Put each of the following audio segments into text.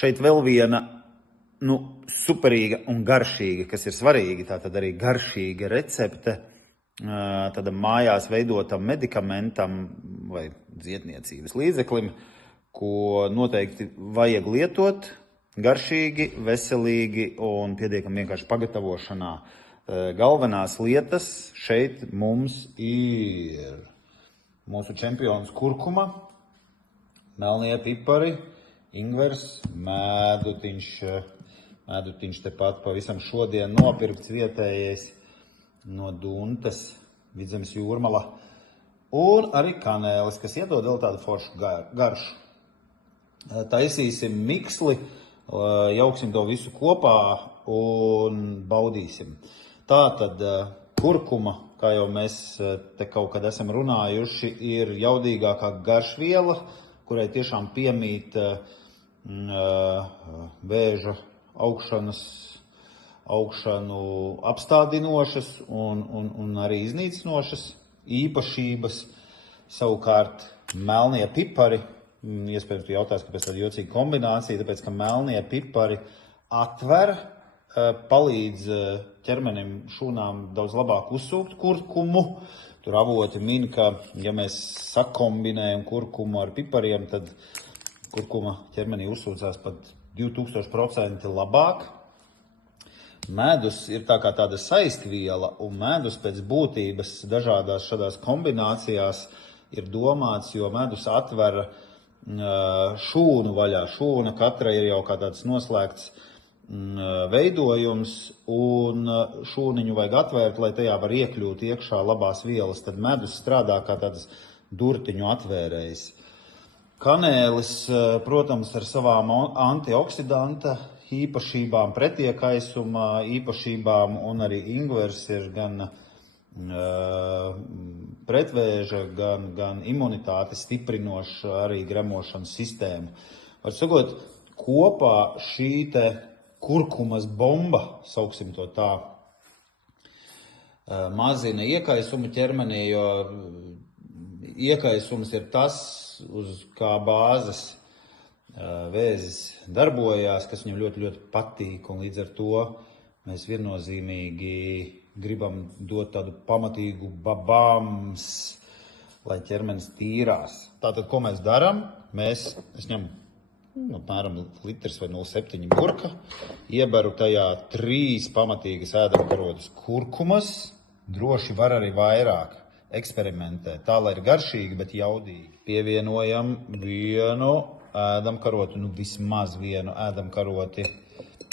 Šeit vēl viena superīga un garšīga, kas ir svarīga, tātad arī garšīga recepte tādam mājās veidotam medikamentam vai dziedniecības līdzeklim, ko noteikti vajag lietot garšīgi, veselīgi un pietiekami vienkārši pagatavošanā. Galvenās lietas šeit mums ir mūsu čempions kurkuma, melnie pipari, ingvers, mēdutiņš tepat pavisam šodien nopirkts vietējais no Duntas, Vidzemes jūrmala, un arī kanēlis, kas iedod vēl tādu foršu garšu. Taisīsim miksli, jauksim to visu kopā un baudīsim. Tātad kurkuma, kā jau mēs te kaut kad esam runājuši, ir jaudīgākā garšviela, kurai tiešām piemīt vēža augšanu apstādinošas un arī iznīcinošas īpašības. Savukārt melnie pipari, iespējams, tu jautās, kāpēc tāda jocīga kombinācija, tāpēc, ka melnie pipari atver, palīdz ķermenim šūnām daudz labāk uzsūkt kurkumu. Tur avoti min, ka ja mēs sakombinējam kurkumu ar pipariem, tad kurkuma ķermenī uzsūcās pat 2000% labāk. Medus ir tā kā tāda saistviela, un medus pēc būtības dažādās šādās kombinācijās ir domāts, jo medus atver šūnu vaļā. Šūna katra ir jau kā tāds noslēgts veidojums, un šūniņu vajag atvērt, lai tajā var iekļūt iekšā labās vielas. Tad medus strādā kā tāds durtiņu atvērējs. Kanēlis, protams, ar savām antioksidanta īpašībām, pretiekaisuma īpašībām, un arī ingvers ir gan pretvēža, gan imunitāti stiprinošs arī gremošanas sistēmu. Var sakot, kopā šī te kurkumas bomba, sauksim to tā, mazina iekaisumu ķermenī, jo iekaisums ir tas, uz kā bāzes vēzis darbojās, kas viņam ļoti, ļoti patīk, un līdz ar to mēs viennozīmīgi gribam dot tādu pamatīgu babāms, lai ķermenis tīrās. Tātad, ko mēs darām? Es ņemu apmēram litrs vai 0,7 burka, ieberu tajā 3 pamatīgas ēdamkarotes kurkumas, droši var arī vairāk eksperimentēt, tā lai ir garšīgi, bet jaudīgi. Pievienojam vienu ēdamkaroti, vismaz vienu ēdamkaroti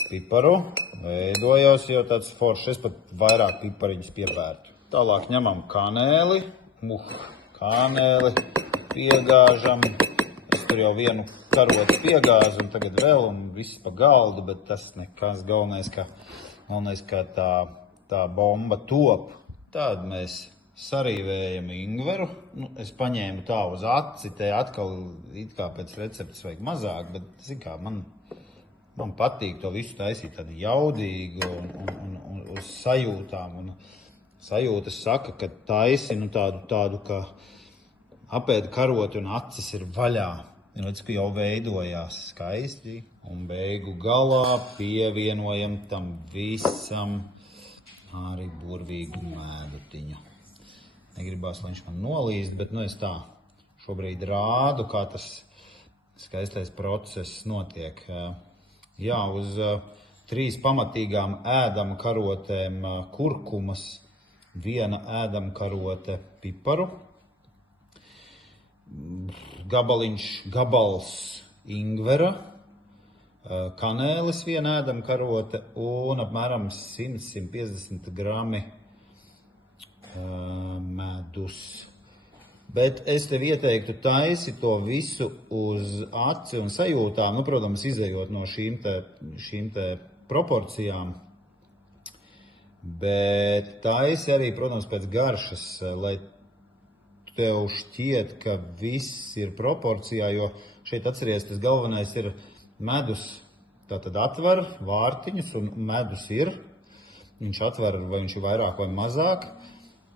piparu. Veidojās jau tāds foršs, es pat vairāk pipariņus piepērtu. Tālāk ņemam kanēli, piegāžam. Es tur jau vienu karoti piegāzu un tagad vēl, un viss pa galdu, bet tas nekas. Galvenais, ka tā bomba top. Tad mēs sarīvējam ingveru. Es paņēmu tā uz aci, te atkal it kā pēc receptes vajag mazāk, bet, zin kā, man patīk to visu taisīt tādu jaudīgu un uz sajūtām. Un sajūtas saka, ka taisi tādu, ka apēda karoti un acis ir vaļā. Redz, ka jau veidojās skaisti. Un beigu galā pievienojam tam visam arī burvīgu mēdutiņu. Negribās, lai viņš man nolīst, bet es tā šobrīd rādu, kā tas skaistais process notiek. Jā, uz 3 pamatīgām ēdamkarotēm kurkumas, 1 ēdamkarote piparu, gabals ingvera, kanēlis 1 ēdamkarote un apmēram 100–150 grami medus. Bet es tev ieteiktu taisi to visu uz aci un sajūtām, protams, izejot no šīm te proporcijām. Bet taisi arī, protams, pēc garšas, lai tev šķiet, ka viss ir proporcijā, jo šeit atceries, tas galvenais ir medus. Tātad atver vārtiņus un medus ir. Viņš atver, vai viņš ir vairāk vai mazāk.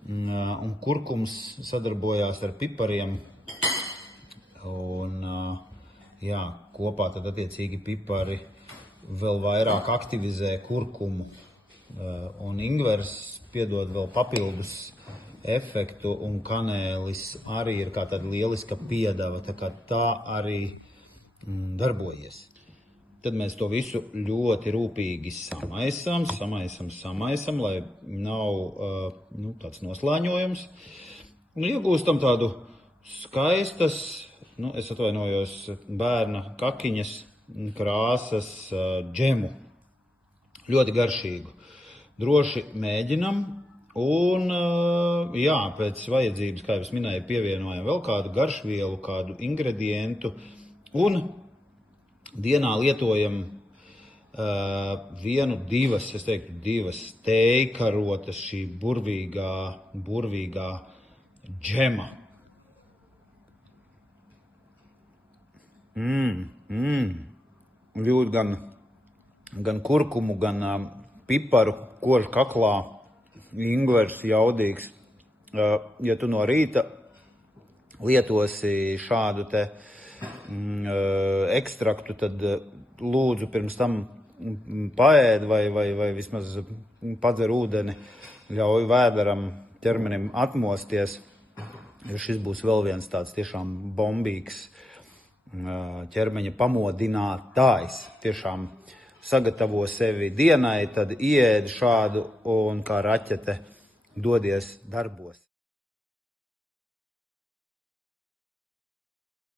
Un kurkums sadarbojās ar pipariem. Un Jā, kopā tad attiecīgi pipari vēl vairāk aktivizē kurkumu, un ingvers piedod vēl papildus efektu, un kanēlis arī ir kā tāda lieliska piedeva, tā kā tā arī darbojas. Tad mēs to visu ļoti rūpīgi samaisam, lai nav tāds noslāņojums. Un iegūstam tādu skaistas, es atvainojos, bērna kakiņas krāsas džemu. Ļoti garšīgu. Droši mēģinam. Un, pēc vajadzības, kā jau es minēju, pievienojam vēl kādu garšvielu, kādu ingredientu. Un dienā lietojam divas tējkarotas šī burvīgā džema. Jūt gan kurkumu, gan piparu, kožu kaklā, ingvers jaudīgs. Ja tu no rīta lietosi šādu te ekstraktu, tad lūdzu pirms tam paēd vai vismaz padzer ūdeni, ļauj vēderam ķermenim atmosties, jo šis būs vēl viens tāds tiešām bombīgs ķermeņa pamodinātājs. Tiešām sagatavo sevi dienai, tad ieēd šādu un kā raķete dodies darbos.